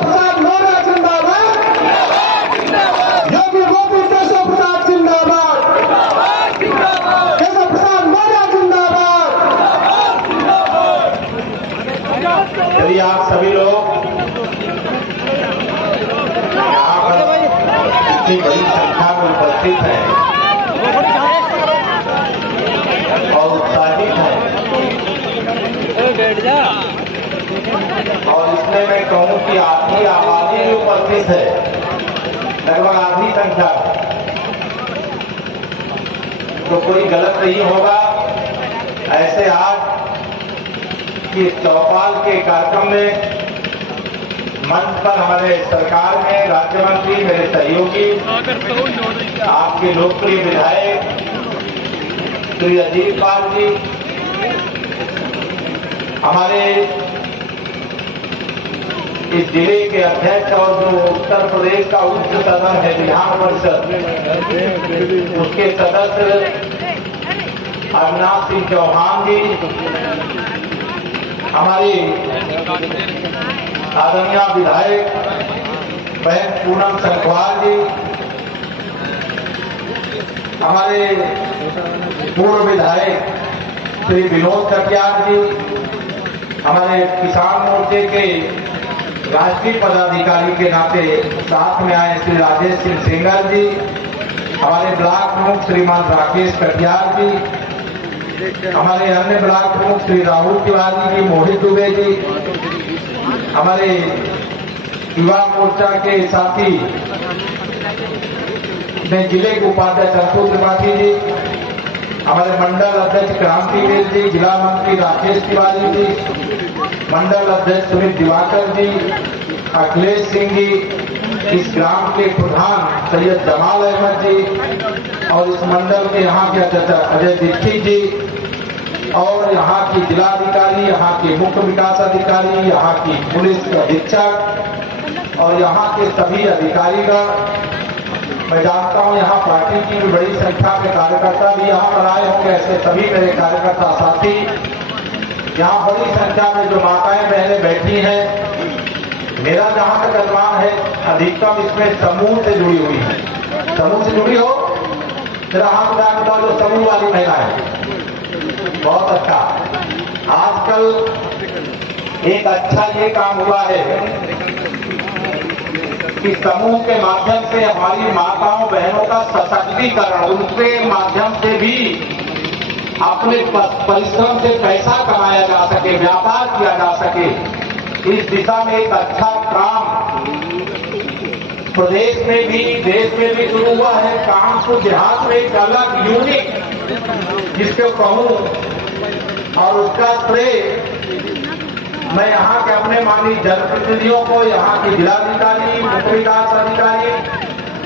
प्रसाद मौर्य जिंदाबाद, योगी गोपी केशव प्रसाद जिंदाबाद, केशव प्रसाद मौर्य जिंदाबाद। यदि आप सभी लोग यहाँ पर इतनी बड़ी संख्या में उपस्थित हैं और उत्साहित हैं, और इसमें मैं कहूँ कि आधी आबादी भी उपस्थित है, लगभग आधी संख्या, तो कोई गलत नहीं होगा ऐसे आज कि चौपाल के कार्यक्रम में मंच पर हमारे सरकार में राज्य मंत्री, मेरे सहयोगी, आपके लोकप्रिय विधायक श्री अजीत पाल जी, हमारे इस जिले के अध्यक्ष और जो उत्तर प्रदेश का उच्च सदन है विधान परिषद, उसके सदस्य अविनाश सिंह चौहान जी, हमारी आदरणीय विधायक बहन पूनम संखवार जी, हमारे पूर्व विधायक श्री विनोद कटियार जी, हमारे किसान मोर्चे के राष्ट्रीय पदाधिकारी के नाते साथ में आए श्री राजेश सिंह सेंगर जी, हमारे ब्लॉक प्रमुख श्रीमान राकेश कटियार जी, हमारे अन्य ब्लॉक प्रमुख श्री राहुल तिवारी जी, मोहित दुबे जी, हमारे युवा मोर्चा के साथी में जिले के उपाध्यक्ष अंकुर त्रिपाठी जी, हमारे मंडल अध्यक्ष क्रांतिवीर जी, जिला मंत्री राकेश तिवारी जी, मंडल अध्यक्ष सुमित दिवाकर जी, अखिलेश सिंह जी, इस ग्राम के प्रधान सैयद जमाल अहमद जी, और इस मंडल के यहाँ के अध्यक्ष अजय दीक्षित जी, और यहाँ की जिलाधिकारी, यहाँ के मुख्य विकास अधिकारी, यहाँ की पुलिस अधीक्षक और यहाँ के सभी अधिकारीगण, मैं जानता हूँ यहाँ पार्टी की भी बड़ी संख्या में कार्यकर्ता भी यहाँ पर आए होंगे, ऐसे सभी मेरे कार्यकर्ता साथी, यहाँ बड़ी संख्या में जो माताएं बहनें बैठी हैं, मेरा जहाँ तक अनुमान है अधिकतम इसमें समूह से जुड़ी हुई है। समूह से जुड़ी हो मेरा हाथ उठा के बताओ जो समूह वाली महिला है। बहुत अच्छा, आजकल एक अच्छा ये काम हुआ है कि समूह के माध्यम से हमारी माताओं बहनों का सशक्तिकरण, उनके माध्यम से भी अपने परिश्रम से पैसा कमाया जा सके, व्यापार किया जा सके, इस दिशा में एक अच्छा काम प्रदेश में भी देश में भी शुरू हुआ है। कानपुर देहात में एक अलग यूनिक जिसको कहूं, और उसका श्रेय मैं यहाँ के अपने माननीय जनप्रतिनिधियों को, यहाँ के जिलाधिकारी, मुख्य विकास अधिकारी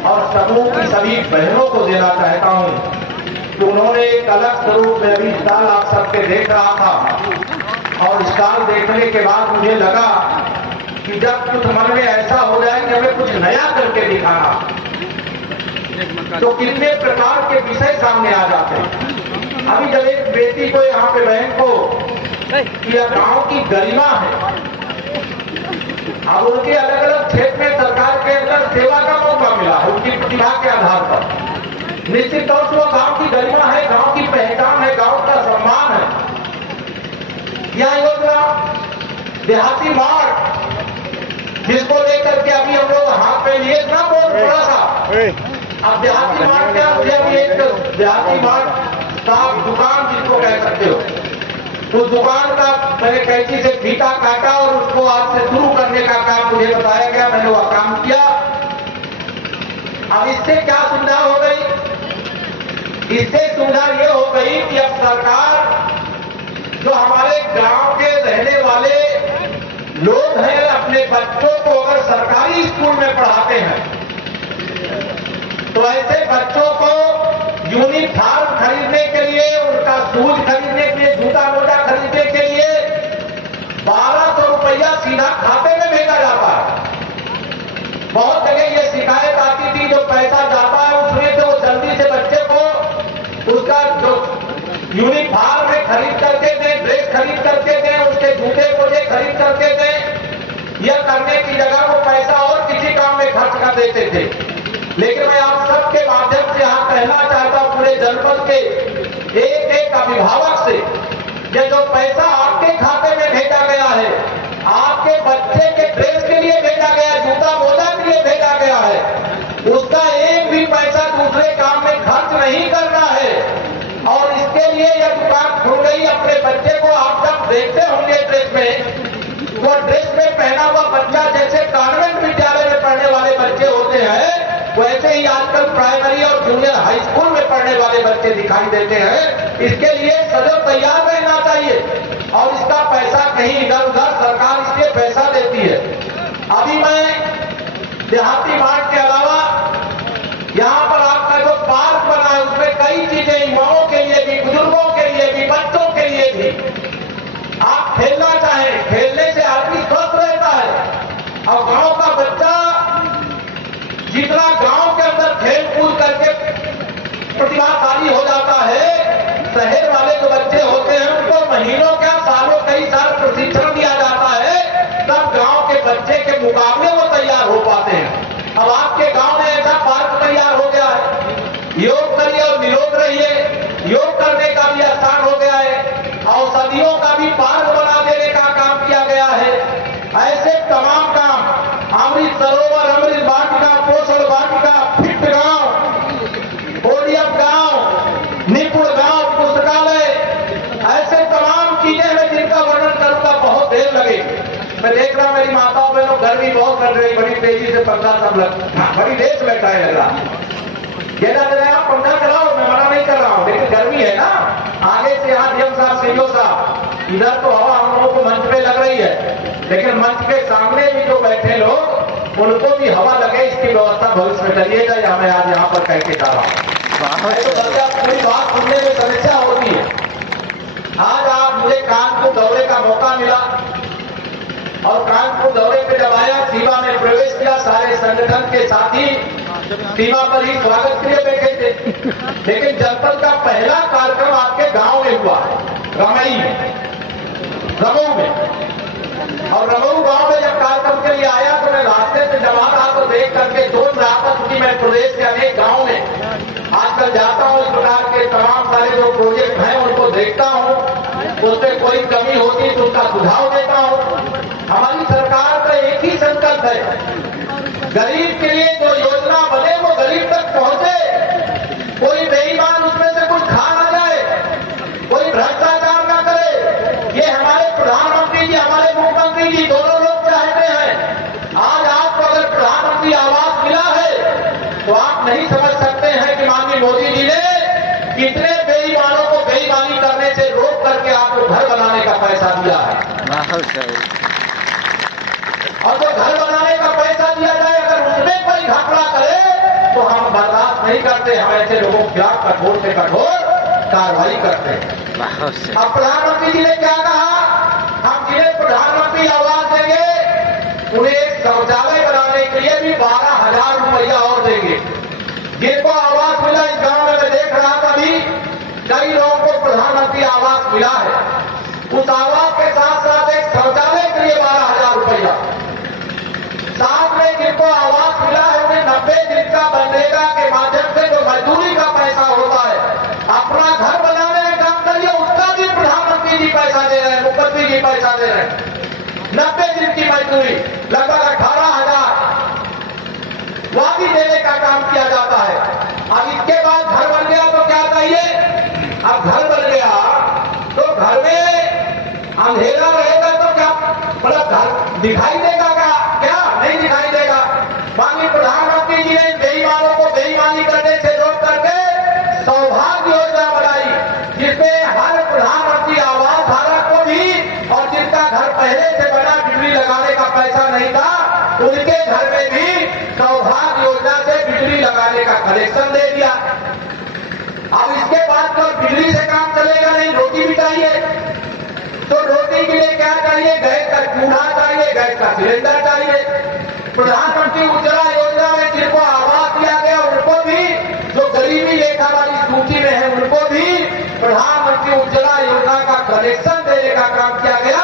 और समूह की सभी बहनों को देना चाहता हूँ कि उन्होंने एक अलग स्वरूप में अभी स्टॉल आप सबके देख रहा था, और स्टॉल देखने के बाद मुझे लगा कि जब कुछ मन में ऐसा हो जाए कि हमें कुछ नया करके दिखाना, तो कितने प्रकार के विषय सामने आ जाते हैं। अभी जब एक बेटी को, यहाँ पे बहन को, यह गांव की गरिमा है, अब उनके अलग अलग क्षेत्र में सरकार के अंदर सेवा का मौका मिला है उनकी प्रतिभा के आधार पर। निश्चित तौर से वो गांव की गरिमा है, गांव की पहचान है, गांव का सम्मान है। यह योजना देहाती मार्ग, जिसको लेकर के अभी हम लोग हाथ पे लिए ना, बहुत थोड़ा सा। अब देहाती मार्ग क्या, मुझे अभी एक देहाती मार्ग का दुकान जिसको कह सकते हो, उस दुकान का मैंने कैंची से फीता काटा और उसको आज से शुरू करने का काम मुझे बताया गया, मैंने वह काम किया। अब इससे क्या सुविधा हो गई? इससे सुविधा ये हो गई कि अब सरकार जो हमारे गांव के रहने वाले लोग हैं, अपने बच्चों को अगर सरकारी स्कूल में पढ़ाते हैं तो ऐसे बच्चों को यूनिफॉर्म खरीदने के लिए, उनका शूज खरीदने के लिए, जूता मोजा खरीदने के लिए 1200 रुपया सीधा खाते में भेजा जाता है। बहुत जगह ये शिकायत आती थी, जो पैसा जाता है उसमें से वो जल्दी से बच्चे को उसका जो यूनिफॉर्म में खरीद करके दें, ड्रेस खरीद करके दें, उसके जूते मोजे खरीद करके दें। यह करने की जगह वो पैसा और किसी काम में खर्च कर देते थे। लेकिन मैं आप सबके माध्यम से यहाँ कहना चाहता हूँ पूरे जनपद के एक एक अभिभावक से, ये जो पैसा आपके खाते में भेजा गया है, आपके बच्चे के ड्रेस के लिए भेजा गया, जूता मोजा के लिए भेजा गया है, उसका एक भी पैसा दूसरे काम में खर्च नहीं करना है। और इसके लिए यह दुकान खुल गई। अपने बच्चे को आप जब देखते होंगे ड्रेस में, वो ड्रेस में पहना हुआ बच्चा जैसे कॉन्वेंट विद्यालय में पढ़ने वाले बच्चे होते हैं, वैसे ही आजकल प्राइमरी और जूनियर हाई स्कूल में पढ़ने वाले बच्चे दिखाई देते हैं। इसके लिए सदैव तैयार रहना चाहिए और इसका पैसा कहीं इधर उधर सरकार इसलिए पैसा देती है। अभी मैं देहाती मार्ट के अलावा यहाँ पर आपका जो पार्क बना है उसमें कई चीजें युवाओं के लिए भी, बुजुर्गों के लिए भी, बच्चों के लिए भी, आप खेलना चाहें, खेलने से आदमी स्वस्थ रहता है। और गांव का बच्चा जितना गांव के अंदर खेल कूद करके प्रतिभाशाली हो जाता है, शहर वाले जो बच्चे होते हैं उनको महीनों क्या सालों कई साल प्रशिक्षण दिया जाता है, तब गांव के बच्चे के मुकाबले वो तैयार हो पाते हैं। अब आपके गांव में ऐसा पार्क तैयार हो गया है, योग करिए और निरोग रहिए, योग करने का भी स्थान हो गया है, औषधियों का भी पार्क बना देने का काम किया गया है। ऐसे तमाम काम, अमृत सरोवर, अमृत वाटिका, पोषण वाटिका, फिट गांव, ओडीएफ गांव, निपुण गांव, पुस्तकालय, ऐसे तमाम चीजें हैं जिनका वर्णन करूंगा बहुत देर लगेगी। मैं देख रहा हूं मेरी माताओं बहनों गर्मी बहुत कर रही, बड़ी तेजी से पंखा सब बड़ी देर से बैठा है लग रहा। कहना दे रहे आप पंखा चलाओ, मैं मना नहीं कर रहा हूं, लेकिन गर्मी है ना। आगे से यहाँ डीएम साहब, सीईओ साहब, इधर तो हवा हम लोगों को मंच पे लग रही है, लेकिन मंच के सामने भी जो बैठे लोग उनको भी हवा लगे इसकी व्यवस्था भविष्य में करिएगा, या मैं आज यहाँ पर कह के जा रहा हूँ। तो पूरी बात सुनने में समस्या होती है। आज आप मुझे कानपुर दौरे का मौका मिला और कानपुर दौरे पे जब आया, सीमा में प्रवेश किया, सारे संगठन के साथी सीमा पर ही स्वागत के लिए बैठे थे। लेकिन जनपद का पहला कार्यक्रम आपके गांव में हुआ, रमई में, रमऊ में। और रमऊ गांव में जब कार्यक्रम के लिए आया तो मैं रास्ते से जब आ रहा तो देख करके सोच रहा था, क्योंकि मैं प्रदेश के अनेक गांव में आजकल जाता हूं, इस प्रकार के तमाम सारे जो प्रोजेक्ट हैं उनको देखता हूं, उसमें कोई कमी होती तो उसका सुझाव देता हूं। हमारी सरकार का एक ही संकल्प है, गरीब के लिए जो योजना बने वो गरीब तक पहुंचे, कोई बेईमान उसमें से कुछ खा ना जाए, कोई भ्रष्टाचार ना करे। ये हमारे प्रधानमंत्री जी, हमारे मुख्यमंत्री जी दोनों लोग चाहते हैं। आज आपको अगर प्रधानमंत्री आवास मिला है तो आप नहीं समझ सकते हैं कि माननीय मोदी जी ने कितने बेईमानों को बेईमानी करने से रोक करके आपको घर बनाने का पैसा दिया है। और जो घर बनाने का पैसा दिया जाए अगर उसमें कोई घपला करे तो हम बर्दाश्त नहीं करते, हम ऐसे लोगों के खिलाफ कठोर से कठोर कार्रवाई करते हैं। अब प्रधानमंत्री जी ने क्या कहा, हम जिन्हें प्रधानमंत्री आवास देंगे उन्हें एक शौचालय बनाने के लिए भी 12,000 रुपया और देंगे। जिनको आवास मिला इस गांव में मैं देख रहा था, अभी कई लोगों को प्रधानमंत्री आवास मिला है, उस आवास के साथ साथ एक शौचालय के लिए 12,000 रुपया, साथ में जिनको आवास मिला है उन्हें 90 दिन का मनरेगा के माध्यम से जो मजदूरी का पैसा होता है, अपना घर बनाने में काम करिए, उसका भी प्रधानमंत्री जी पैसा दे रहे हैं, मुख्यमंत्री जी पैसा दे रहे हैं। 90 दिन की मजदूरी लगभग 18,000 वह भी देने का काम किया जाता है। अब इसके बाद घर बन गया तो क्या चाहिए, अब घर बन गया तो घर में अंधेरा रहेगा तो क्या मतलब घर दिखाई देगा क्या नहीं दिखाई देगा। माननीय प्रधानमंत्री जी ने बेईमानों को बेईमानी करने से रोक करके सौभाग्य योजना बनाई, जिसमें हर प्रधानमंत्री आवास धारक को भी और जिनका घर पहले से बना बिजली लगाने का पैसा नहीं था उनके घर में भी सौभाग्य योजना से बिजली लगाने का कनेक्शन दे दिया। अब इसके बाद तो बिजली से काम चलेगा नहीं, रोटी भी चाहिए, तो रोटी के लिए क्या चाहिए, गैस का चूल्हा चाहिए, गैस का सिलेंडर चाहिए। प्रधानमंत्री उज्ज्वला योजना में जिनको आवास दिया गया उनको भी, जो गरीबी रेखा वाली सूची में है उनको भी प्रधानमंत्री उज्ज्वला योजना का कनेक्शन देने का काम किया गया।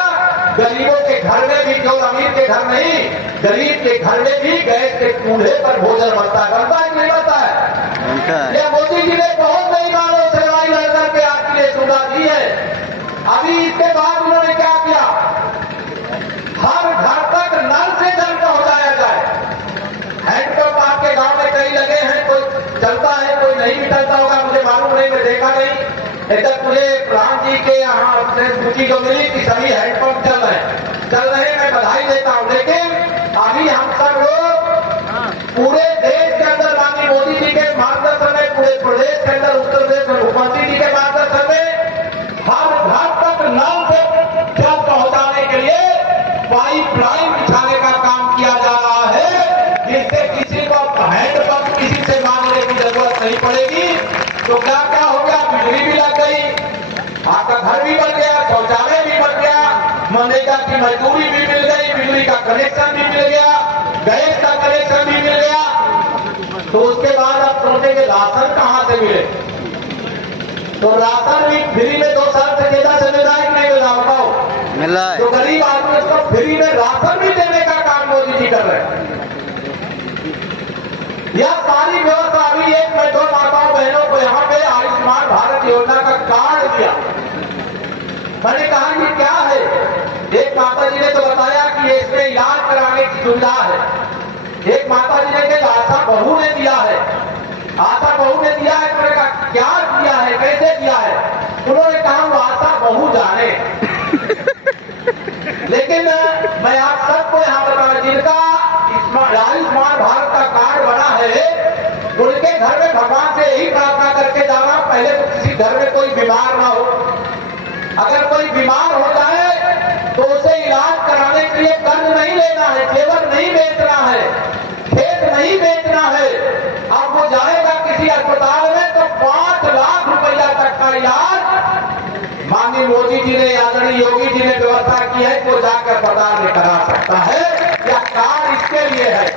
गरीबों के घर में भी, केवल अमीर के घर नहीं, गरीब के घर में भी गैस के चूल्हे पर भोजन बनता है कि नहीं बनता है? ये मोदी जी ने बहुत नई मानव सेवाई लड़कर के आपके लिए सुविधा दी है। अभी इसके बाद उन्होंने क्या किया, हर घर तक नल से जल पहुंचाया जाए। हैंडपंप आपके गांव में कई लगे हैं, कोई चलता है कोई नहीं भी चलता होगा, मुझे मालूम नहीं, मैं देखा नहीं। इधर मुझे प्रधान जी के यहाँ से सूची जो मिली कि सभी हैंडपंप चल रहे हैं, मैं बधाई देता हूं। लेकिन अभी हम सब लोग पूरे देश के अंदर माननीय मोदी जी के मार्गदर्शन में, पूरे प्रदेश के अंदर उत्तर प्रदेश में मुख्यमंत्री जी के मार्गदर्शन में हर घर तक नल से जल पहुंचाने के लिए पाइपलाइन बिछाने का काम किया जा रहा है, जिससे किसी को हैंडपंप किसी से मांगने की जरूरत नहीं पड़ेगी। तो क्या क्या हो गया, बिजली भी लग गई, आपका घर भी बन गया, शौचालय भी बन गया, मनरेगा की मजदूरी भी मिल गई, बिजली का कनेक्शन भी मिल गया, गैस का कनेक्शन भी मिल गया। तो उसके बाद आप सोचेंगे राशन कहां से मिले? तो राशन भी फ्री में 2 साल से ज्यादा से मिल रहा है कि नहीं मिल रहा, बताओ? मिल रहा है। तो गरीब आदमी उसको फ्री में राशन भी देने का काम मोदी जी कर रहे हैं। यह सारी व्यवस्था अभी एक मैं 2 माताओं बहनों को यहाँ पे आयुष्मान भारत योजना का कार्ड दिया। मैंने कहा कि क्या है? एक माता जी ने तो बताया कि इसमें इलाज कराने की सुविधा है। एक माता जी ने कहा आशा बहू ने दिया है, आशा बहू ने दिया है। मैंने कहा क्या दिया है, कैसे दिया है? उन्होंने कहा वो आशा बहू जाने। लेकिन मैं आप सबको यहाँ बता, जिनका आयुष्मान भारत का कार्ड बना है, उनके घर में भगवान से यही प्रार्थना करके जाना, पहले तो किसी घर में कोई बीमार ना हो। अगर कोई बीमार हो जाए तो उसे इलाज कराने के लिए कर्ज नहीं लेना है, जेवर नहीं बेचना है, खेत नहीं बेचना है। अब वो जाएगा किसी अस्पताल में तो 5 लाख रुपया तक का इलाज माननीय मोदी जी ने, आदरणीय योगी जी ने व्यवस्था की है, वो जाकर अस्पताल में करा सकता है। यह कार्ड इसके लिए है,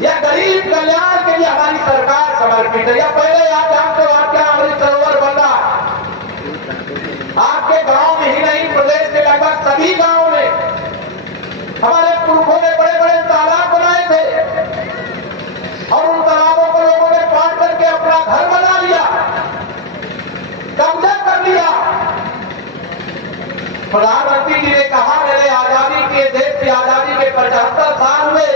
यह गरीब कल्याण के लिए हमारी सरकार समर्पित है। या पहले आप जानते हो आप क्या अमृत सरोवर बन रहा है आपके गांव में ही नहीं, प्रदेश के लगभग सभी गांव में हमारे पुरखों ने बड़े बड़े तालाब बनाए थे और उन तालाबों को लोगों ने पाट करके अपना घर बना लिया, कब्जा कर लिया। प्रधानमंत्री जी ने कहा मेरे आजादी के देश की आजादी के 75 साल हुए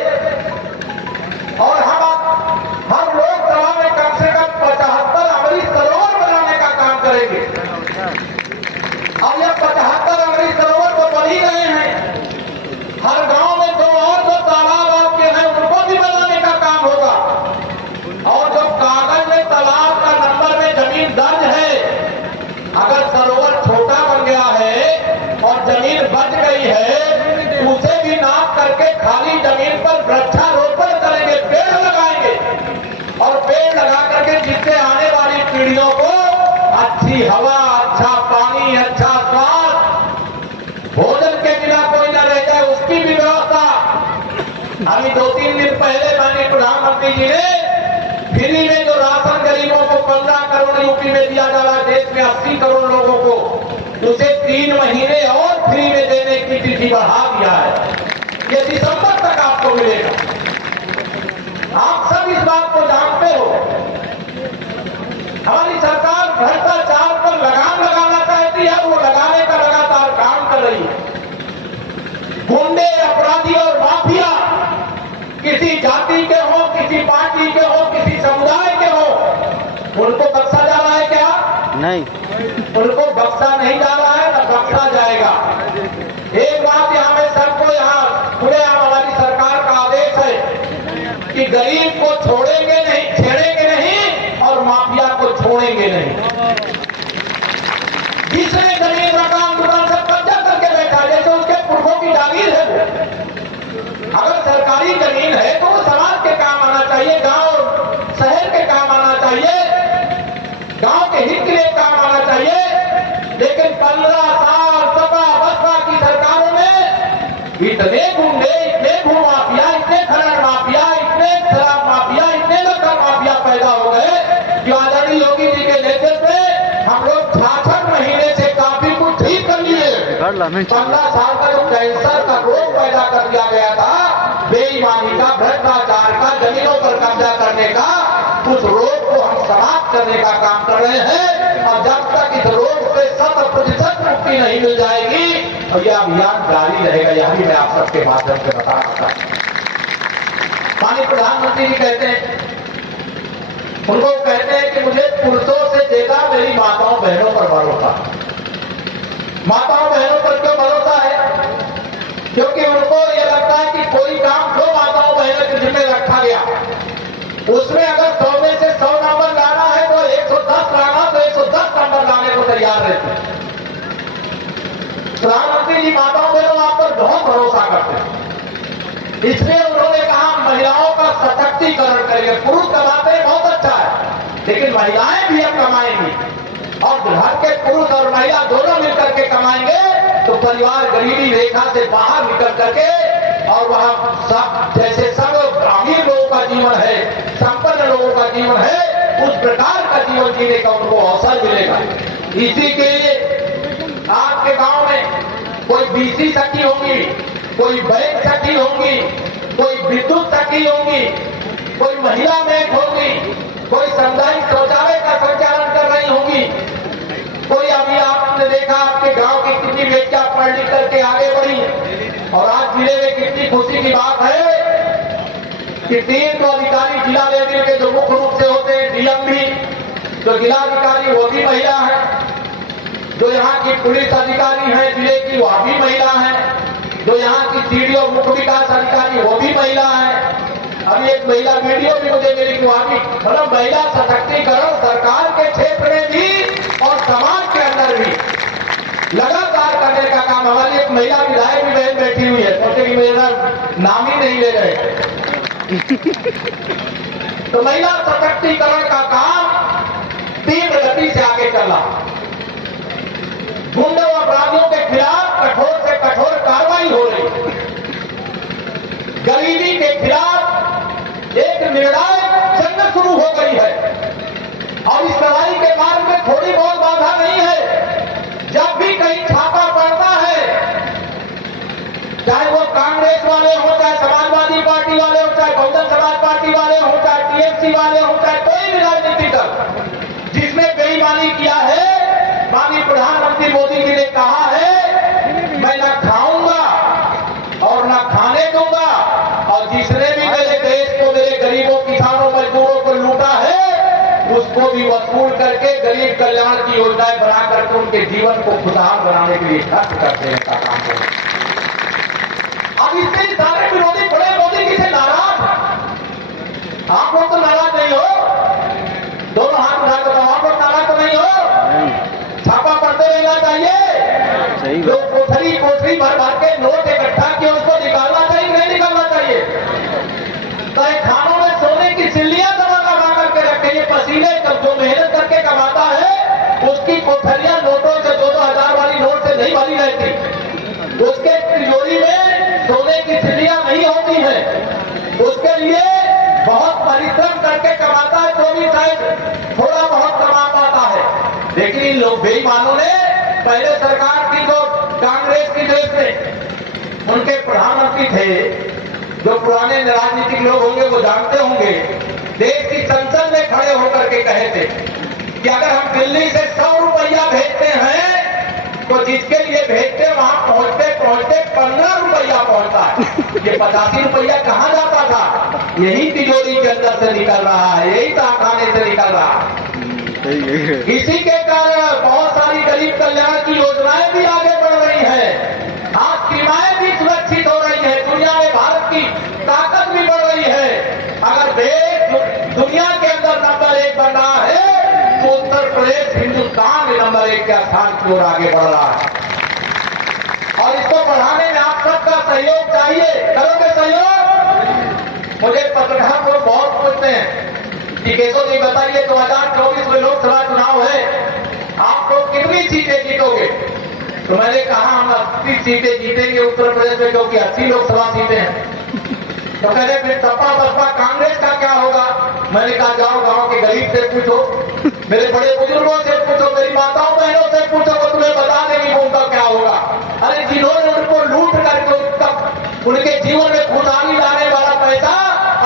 और हम लोग सभा में कम से कम 75 अमृत सरोवर बनाने का काम करेंगे। अब यह 75 अमृत सरोवर तो बन ही रहे हैं, हर गांव में 2 और 2 तालाब आपके हैं, उनको भी बनाने का काम होगा। और जो कागज में तालाब का नंबर में जमीन दर्ज है, अगर सरोवर छोटा बन गया है और जमीन बच गई है, उसे भी नाप करके खाली जमीन पर वृक्षारोपण करेंगे, पेड़ लगाएंगे और पेड़ लगा करके जिससे आने वाली पीढ़ियों को अच्छी हवा, अच्छा पानी, अच्छा स्वास्थ्य, भोजन के बिना कोई न रह जाए, उसकी भी व्यवस्था। अभी 2-3 दिन पहले माननीय प्रधानमंत्री जी ने फ्री में जो राशन गरीबों को 15 करोड़ यूपी में दिया जा रहा है, देश में 80 करोड़ लोगों को, उसे 3 महीने और फ्री में देने की तिथि बढ़ा दिया है। ये दिसंबर तक आपको मिलेगा। आप सब इस बात को जानते हो। हमारी सरकार भ्रष्टाचार पर लगाम लगाना चाहती है, वो लगाने का लगातार काम कर रही है। गुंडे, अपराधी और माफिया किसी जाति के हो, किसी पार्टी के हो, किसी समुदाय के हो, उनको बख्शा जा रहा है क्या? नहीं, उनको बख्शा नहीं जा रहा है, न बख्शा जाएगा। एक बात यहाँ में सबको, यहाँ पूरे हमारी सरकार का आदेश है कि गरीब को छोड़ेंगे नहीं, छेड़ेंगे नहीं और माफिया को छोड़ेंगे नहीं। जिसने जमीन मकान दुकान सब कब्जा करके बैठा, जैसे उसके पुरखों की जागीर है वो, अगर सरकारी जमीन है तो वो समाज के काम आना चाहिए, गांव शहर के काम आना चाहिए, गांव के हित के लिए काम आना चाहिए। लेकिन 15 साल सपा बसपा की सरकारों में इतने गुंडे, इतने भू माफिया, इतने खनन माफिया, इतने शराब माफिया, इतने लक्कर माफिया पैदा हो गए कि आदरणीय योगी जी के नेतृत्व में हम लोग 66 महीने से काफी कुछ ठीक कर लिए। 15 साल का जो कैंसर का रोग पैदा कर दिया गया था, बेईमानी का, भ्रष्टाचार का, जमीनों पर कब्जा करने का, उस रोग को हम समाप्त करने का काम कर रहे हैं। और जब तक इस रोग से 100% मुक्ति नहीं मिल जाएगी, और यह अभियान जारी रहेगा। यह भी मैं आप सबके माध्यम से बता सकता हूं। माननीय प्रधानमंत्री जी कहते हैं, उनको कहते हैं कि मुझे पुरुषों से ज्यादा मेरी माताओं बहनों पर भरोसा। माताओं बहनों पर क्यों भरोसा है? क्योंकि उनको यह लगता है कि कोई काम जो माताओं बहनों के जिम्मे रखा गया, उसमें अगर 100 में से 100 नंबर लाना है तो 110 लाना, तो 110 नंबर लाने को तैयार रहते हैं। प्रधानमंत्री जी माताओं बहनों आप पर बहुत भरोसा करते हैं, इसलिए उन्होंने कहा महिलाओं का सशक्तिकरण करेंगे। पुरुष कमाते हैं बहुत अच्छा है, लेकिन महिलाएं भी अब कमाएंगी, और घर के पुरुष और महिला दोनों मिलकर के कमाएंगे तो परिवार गरीबी रेखा से बाहर निकल करके, और वहां सब जैसे सब ग्रामीण लोगों का जीवन है, संपन्न लोगों का जीवन है, उस प्रकार का जीवन जीने का उनको अवसर मिलेगा। इसी के लिए आपके गांव में कोई बीसी सखी होंगी, कोई बैंक सखी होंगी, कोई विद्युत सखी होंगी, कोई महिला बैंक होगी, कोई सामुदायिक शौचालय का संचालन कर रही होंगी, कोई अभी आपने देखा आपके गांव की कितनी बेटियां पढ़ लिख करके आगे बढ़ी। और आज जिले में कितनी खुशी की बात है कि 3 तो अधिकारी जिला लेवल के जो मुख्य रूप से होते हैं, डीएम भी, जो जिलाधिकारी वो भी महिला है, जो यहाँ की पुलिस अधिकारी है जिले की वह भी महिला है, जो यहाँ की सीडीओ मुख्य विकास अधिकारी वो भी महिला है। अभी एक महिला वीडियो भी मुझे मिली कि वहां भी, मतलब महिला सशक्तिकरण सरकार के क्षेत्र में भी और समाज के अंदर भी लगातार करने का काम। हमारी एक महिला विधायक भी बहन बैठी हुई है, सोचे कि मेरा नाम ही नहीं ले रहे। तो महिला सशक्तिकरण का काम तीव्र गति से आगे चला। गुंडों अपराधियों के खिलाफ कठोर से कठोर कार्रवाई हो रही, गरीबी के खिलाफ एक निर्णायक जंग शुरू हो गई है। और इस लड़ाई के मार्ग में थोड़ी बहुत बाधा नहीं है। जब भी कहीं छापा पड़ता है, चाहे वो कांग्रेस वाले हो, चाहे समाजवादी पार्टी वाले हो, चाहे बहुजन समाज पार्टी वाले हो, चाहे टीएमसी वाले हो, चाहे कोई भी राजनीतिक दल जिसने बेईमानी किया है, माननीय प्रधानमंत्री मोदी जी ने कहा है मैं न खाऊंगा और न खाने दूंगा, और जिसने भी मेरे देश को, मेरे गरीबों, किसानों, मजदूरों को लूटा है, उसको भी वसूल करके गरीब कल्याण की योजनाएं बना करके उनके जीवन को खुशहाल बनाने के लिए खर्च कर देने का काम करें। अब इससे सारे विरोधी बड़े मोदी जी से नाराज हैं। आप लोग तो नाराज नहीं हो? दोनों हाथ उठा कर आप लोग नाराज तो नहीं हो? छापा पड़ते रहना चाहिए। जो कोठरी कोठरी भर भर के नोट इकट्ठा किए उसको निकालना चाहिए, नहीं निकालना चाहिए। तय खानों में सोने की सिल्लियां दबा दबा करके रखे, ये पसीने जो मेहनत करके कमाता है उसकी कोठरियां नोटों से 2-2 हजार वाली नोट से नहीं भरी रहती, उसके तिजोरी में सोने की सिल्लियां नहीं होती है, उसके लिए बहुत परिश्रम करके कमाता है, जो भी शायद थोड़ा बहुत कमा पाता है। लेकिन इन लोग बेईमानों ने पहले सरकार की जो कांग्रेस की देश में उनके प्रधानमंत्री थे, जो पुराने राजनीतिक लोग होंगे वो जानते होंगे, देश की संसद में खड़े होकर के कहे थे कि अगर हम दिल्ली से 100 रुपया भेजते हैं तो जिसके लिए भेजते वहां पहुंचते पहुंचते 15 रुपया पहुंचता है। ये 85 रुपया कहां जाता था? यही तिजोरी के अंदर से निकल रहा है, यही तहखाने से निकल रहा है। इसी के कारण बहुत सारी गरीब कल्याण की योजनाएं भी आगे बढ़ रही है, आज सीमाएं भी सुरक्षित हो रही है, दुनिया में भारत की ताकत भी बढ़ रही है। अगर देश दुनिया के अंदर नंबर 1 बन रहा है तो उत्तर प्रदेश हिंदुस्तान में नंबर 1 के स्थान की ओर आगे बढ़ रहा है। और इसको बढ़ाने में आप सबका सहयोग चाहिए। करोगे सहयोग? मुझे पत्रकार लोग बहुत पूछते हैं कि केशव जी बताइए 2024 में लोकसभा चुनाव है, आप लोग कितनी सीटें जीतोगे? तो मैंने कहा हम 80 सीटें जीतेंगे उत्तर प्रदेश में, क्योंकि 80 लोकसभा सीटें हैं। तो कह रहे फिर सपा बसपा कांग्रेस का क्या होगा? मैंने कहा जाओ गांव के गरीब से पूछो, मेरे बड़े बुजुर्गों से पूछो, मेरी माताओं बहनों से पूछो, वो तुम्हें बता देंगे उनका क्या होगा। अरे जिन्होंने उनको लूट करके उनके जीवन में खुशहाली लाने वाला पैसा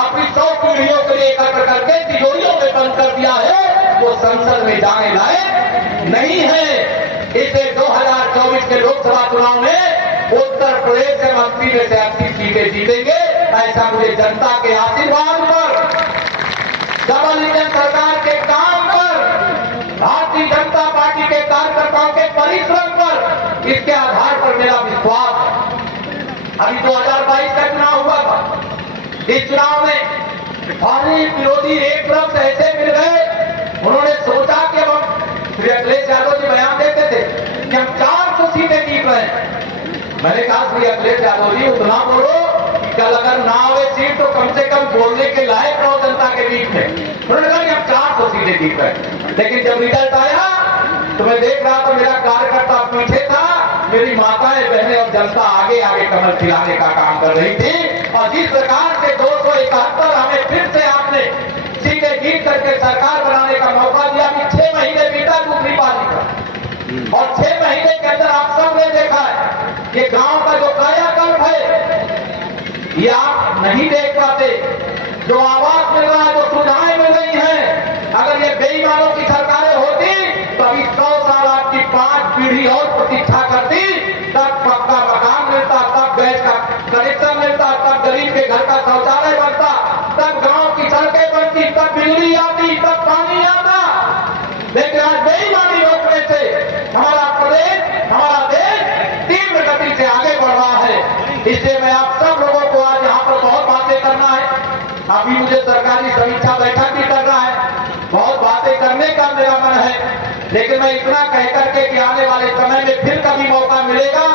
अपनी 100 पीढ़ियों के लिए एकत्र करके तिजोरियों में बंद कर दिया है, वो संसद में जाने लायक नहीं है। इसे 2024 के लोकसभा चुनाव में उत्तर प्रदेश से 80 में से 80 सीटें जीतेंगे, ऐसा मुझे जनता के आशीर्वाद पर, डबल इंजन सरकार के काम पर, भारतीय जनता पार्टी के कार्यकर्ताओं के परिश्रम पर, इसके आधार पर मेरा विश्वास है। अभी 2022 का चुनाव हुआ था, इस चुनाव में सारे विरोधी एक तरफ से ऐसे मिल गए, उन्होंने सोचा कि अब श्री अखिलेश यादव जी बयान देते थे कि हम 400 सीटें जीत रहे हैं। मैंने कहा श्री अखिलेश यादव जी उतना बोलो कि कल अगर ना आवे सीट तो कम से कम बोलने के लायक रहो जनता के बीच में। उन्होंने कहा कि हम 400 सीटें जीत रहे हैं। लेकिन जब रिजल्ट आया तो मैं देख रहा था मेरा कार्यकर्ता पीछे था, मेरी माताएं बहनें और जनता आगे आगे कमल खिलाने का काम कर रही थी। और जिस प्रकार से 271 हमें फिर से आपने सीटें जीत करके सरकार बनाने का मौका दिया, कि 6 महीने बीता दूसरी पारी का, और 6 महीने के अंदर आप सब ने देखा है कि गांव का जो कायाकल्प है ये आप नहीं देख पाते। जो आवाज मिल रहा है, जो सुविधाएं मिल रही हैं, अगर ये बेईमानों की सरकारें होती तो अभी 100 साल आपकी 5 पीढ़ी और प्रतीक्षा करती, तब पक्का मकान मिलता, तब गैस का कनेक्शन मिलता, तब गरीब के घर का शौचालय बनता, तब गांव की सड़कें बनती, तब बिजली आती, तब पानी आता। लेकिन आज बेईमानी रोकने से हमारा प्रदेश, हमारा देश तीव्र गति से आगे बढ़ रहा है। इसलिए मैं आप सब लोगों को आज यहाँ पर बहुत बातें करना है। अभी मुझे सरकारी समीक्षा बैठक भी करना है, बहुत बातें करने का मेरा मन है। लेकिन मैं इतना कह करके कि आने वाले समय में फिर कभी मौका मिलेगा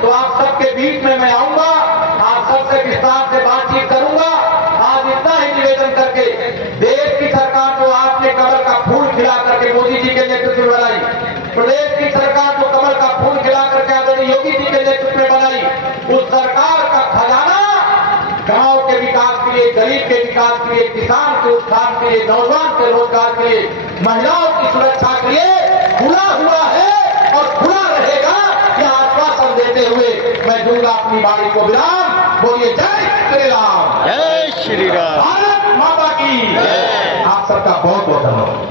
तो आप सबके बीच में मैं आऊंगा, आप सबसे विस्तार से बातचीत करूंगा। आज इतना ही निवेदन करके, देश की सरकार जो आपने कमल का फूल खिला करके मोदी जी के नेतृत्व में बनाई, प्रदेश की सरकार जो कमल का फूल खिला करके आदरणीय योगी जी के नेतृत्व में बनाई, उस सरकार का खजाना गांव के विकास के लिए, गरीब के विकास के लिए, किसान के उत्थान के लिए, नौजवान के रोजगार के लिए, महिलाओं की सुरक्षा के लिए खुला हुआ है और खुला रहेगा। यह आश्वासन देते हुए मैं दूंगा अपनी वाणी को विराम। बोलिए जय श्री राम, जय श्री राम, भारत माता की। आप सबका बहुत बहुत धन्यवाद।